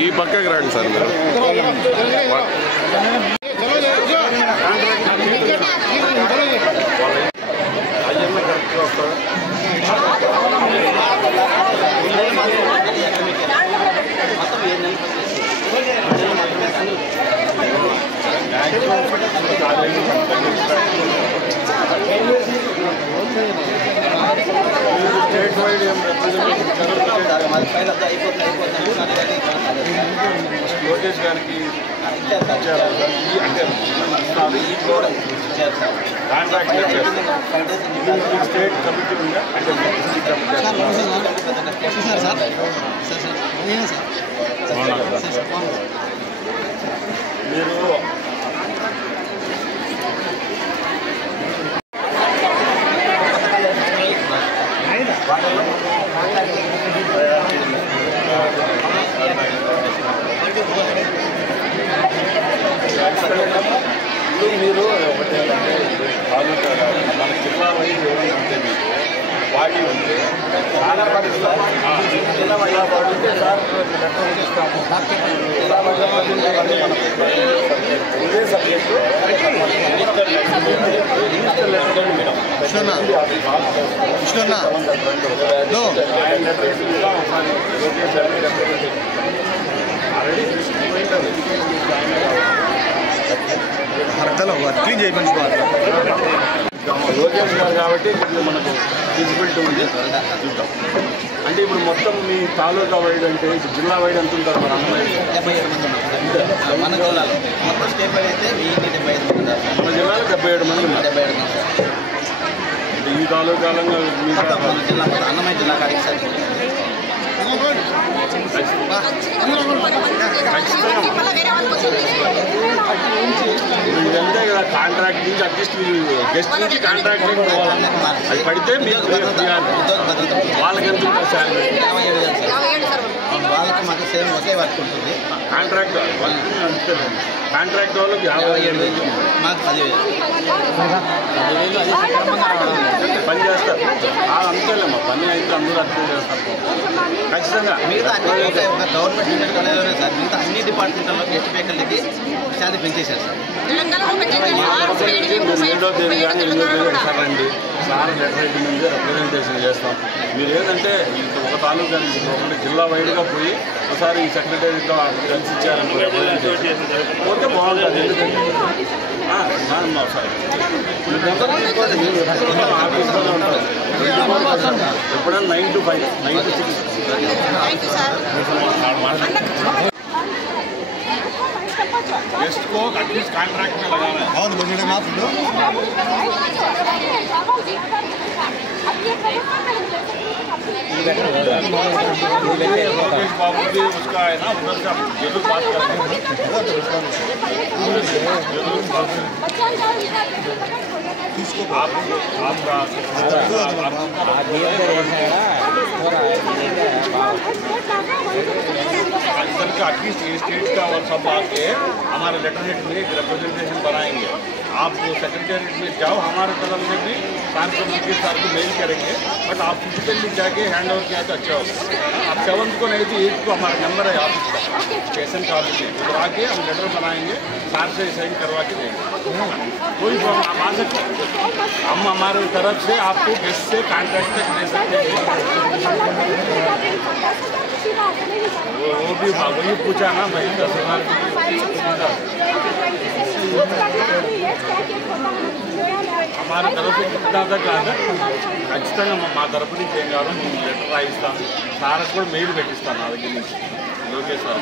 ఈ పక్కకి రండి సార్ మీరు. స్టేట్ వైడ్ లోకేష్ గారికి అంటే ఈ కూడా కాంట్రాక్ట్ స్టేట్ కమిటీ ఉందా అంటే మీరు మీరు ఒకటేంటంటే తాలూకా మన జిల్లా వైపు ఏమైనా ఉంటే మీకు వాటి ఉంటే చాలా జిల్లా వైపు వాడు ఉంటే సార్ లెటర్ ఇస్తాము ఇదే సబ్జెక్టు ఆల్రెడీ క్లీన్ చేయించుకోవాలి లోకేష్ గారు కాబట్టి కొంచెం మనకు ఫిజిబిలిటీ ఉంది చూద్దాం. అంటే ఇప్పుడు మొత్తం మీ తాలూకా వైడ్ అంటే ఇప్పుడు జిల్లా వైడ్ ఎంత ఉంటారు మన మన జిల్లాలో మొత్తం స్టేట్ వైడ్ అయితే మన జిల్లాలో 77 మంది ఉన్నారు. ఈ తాలూకాలో అన్నమయ్య జిల్లా కాడికి సార్ ఇదంతే కదా కాంట్రాక్ట్ నుంచి అట్లీస్ట్ గెస్ట్ నుంచి కాంట్రాక్ట్ అది పడితే వాళ్ళకి ఎంత ఉంటుంది శాలరీ వాళ్ళకి మాకు సేమ్ ఒకే వర్క్ ఉంటుంది. కాంట్రాక్ట్ కాంట్రాక్ట్ వాళ్ళకి 57,000 మాకు 10,000 పని చేస్తారు. అంతేలేమ్మా పని అయితే అందరూ అర్థం చేస్తారు ఖచ్చితంగా. మిగతా గవర్నమెంట్ లిమిటెడ్ కాలేజీలోనే సార్ మిగతా అన్ని డిపార్ట్మెంట్లలో గెస్ట్ ఫ్యాకల్టీకి శాలరీ పెంచేశారు సార్. 7వ తేదీ కానీ 8వ తేదీ ఒకసారి రండి సార్ లెటర్ హెడ్ నుంచి రిప్రజెంటేషన్ చేస్తాం. మీరు ఏదంటే ఒక తాలూకా నుంచి ఒకటి జిల్లా వైడ్గా పోయి ఒకసారి ఈ సెక్రటరీతో కలిసి ఇచ్చారనుకో రిప్రజెంటేషన్ పోతే బాగుంటుంది. ఎందుకంటే సార్ ఆఫీస్లోనే ఉంటుంది ఎప్పుడైనా 9 to 5 9 to 6 गेस्ट को एटलीस्ट कॉन्ट्रैक्ट में लगाना है। बहुत बजट में आप लोकेश बाबू भी उसका है ना उधर का जरूर बात करते हैं आपका एटलीस्ट स्टेट का और सब आके हमारे लेटर हेड में एक रिप्रेजेंटेशन बनाएंगे। आप सेक्रेटरीट में जाओ हमारे तरफ से भी सांसद सार को मेल करेंगे बट आप फिजिकली जाके हैंड ओवर किया तो अच्छा होगा। आप 7th को नहीं तो 8th को हमारा नंबर है ऑफिस का स्टेशन कॉलेज में उधर आके हम लेटर बनाएंगे सार से साइन करवा के देंगे। कोई प्रॉब्लम आप आ सकते हैं। हम हमारे तरफ से आपको गेस्ट से कॉन्ट्रैक्ट तक दे सकते हैं। वो भी वही पूछा ना भाई 10,000 हमारे तरफ से कितना तक आता ఖచ్చితంగా మా తరపు నుంచి ఏం కావాలో మేము లెటర్ రాయిస్తాను. సార్కి కూడా మెయిల్ పెట్టిస్తాను నా దగ్గర నుంచి లోకేష్ సార్.